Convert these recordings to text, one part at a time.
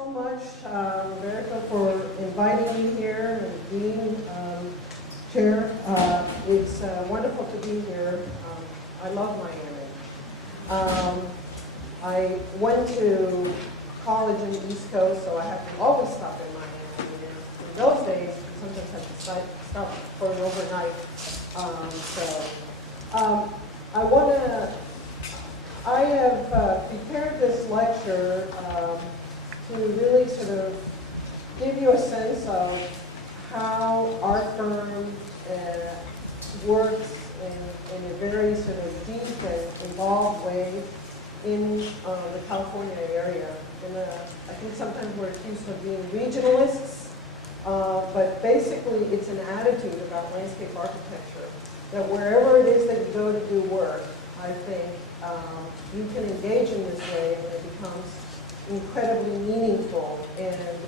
so much, America, for inviting me here and being chair. It's wonderful to be here. I love Miami. I went to college in the East Coast, so I have to always stop in Miami. In those days, you sometimes have to stop for an overnight. I have prepared this lecture to really sort of give you a sense of how our firm works in a very sort of deep and involved way in the California area. I think sometimes we're accused of being regionalists, but basically it's an attitude about landscape architecture, that wherever it is that you go to do work, I think you can engage in this way and it becomes incredibly meaningful, and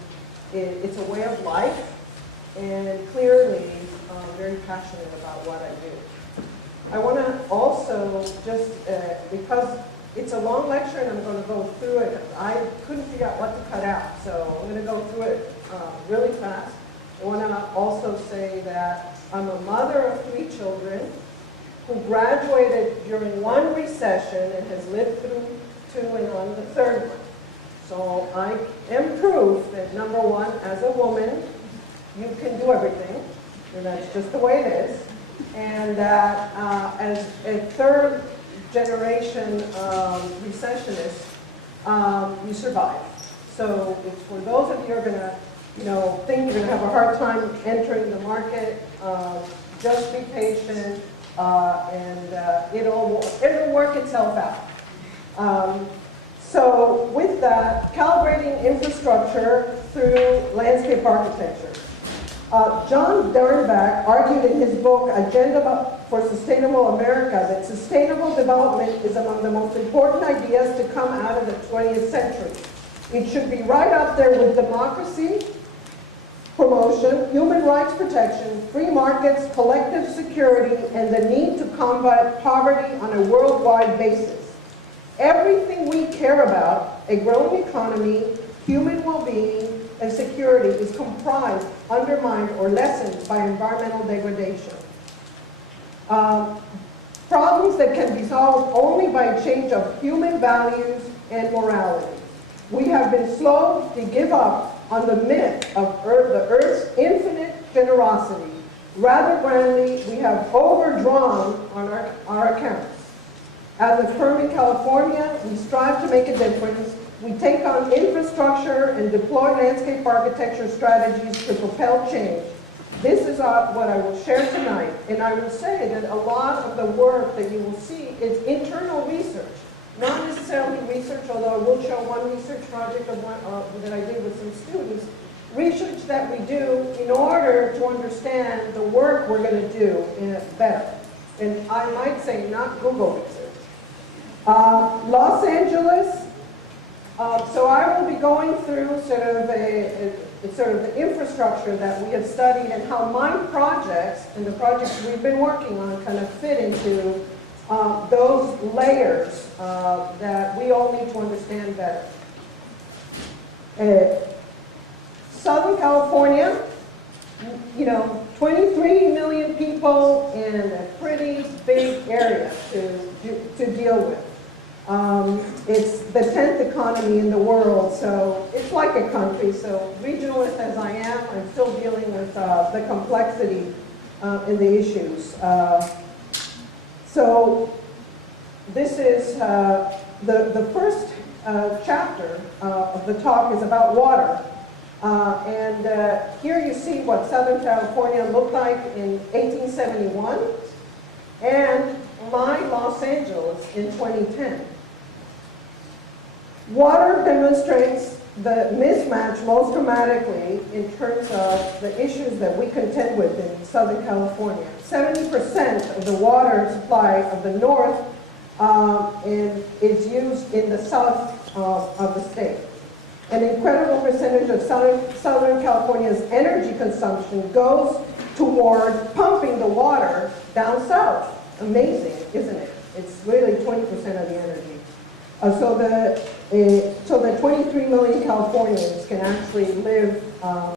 it's a way of life, and clearly very passionate about what I do. I want to also just, because it's a long lecture and I'm going to go through it, I couldn't figure out what to cut out, so I'm going to go through it really fast. I want to also say that I'm a mother of 3 children who graduated during one recession and has lived through 2 and on the 3rd one. So I am proof that, number one, as a woman, you can do everything, and that's just the way it is, and that as a 3rd generation recessionist, you survive. So it's for those of you who are going to, think you're going to have a hard time entering the market, just be patient, and it'll work itself out. So with that, calibrating infrastructure through landscape architecture. John Dernbach argued in his book, Agenda for Sustainable America, that sustainable development is among the most important ideas to come out of the 20th century. It should be right up there with democracy promotion, human rights protection, free markets, collective security, and the need to combat poverty on a worldwide basis. Everything we care about, a growing economy, human well-being, and security, is comprised, undermined, or lessened by environmental degradation. Problems that can be solved only by a change of human values and morality. We have been slow to give up on the myth of the Earth's infinite generosity. Rather grandly, we have overdrawn on our accounts. As a firm in California, we strive to make a difference. We take on infrastructure and deploy landscape architecture strategies to propel change. This is what I will share tonight. And I will say that a lot of the work that you will see is internal research, not necessarily research, although I will show one research project that I did with some students, research that we do in order to understand the work we're going to do better. And I might say not Google research. Los Angeles. So I will be going through sort of the infrastructure that we have studied and how my projects and the projects we've been working on kind of fit into those layers that we all need to understand better. Southern California, 23 million people in a pretty big area to deal with. It's the 10th economy in the world, so it's like a country. So regionalist as I am, I'm still dealing with the complexity in the issues. So this is the first chapter of the talk is about water. And here you see what Southern California looked like in 1871 and my Los Angeles in 2010. Water demonstrates the mismatch most dramatically in terms of the issues that we contend with in Southern California. 70% of the water supply of the north is used in the south of the state. An incredible percentage of Southern California's energy consumption goes toward pumping the water down south. Amazing, isn't it? It's really 20% of the energy. So the 22 1.3 million Californians can actually live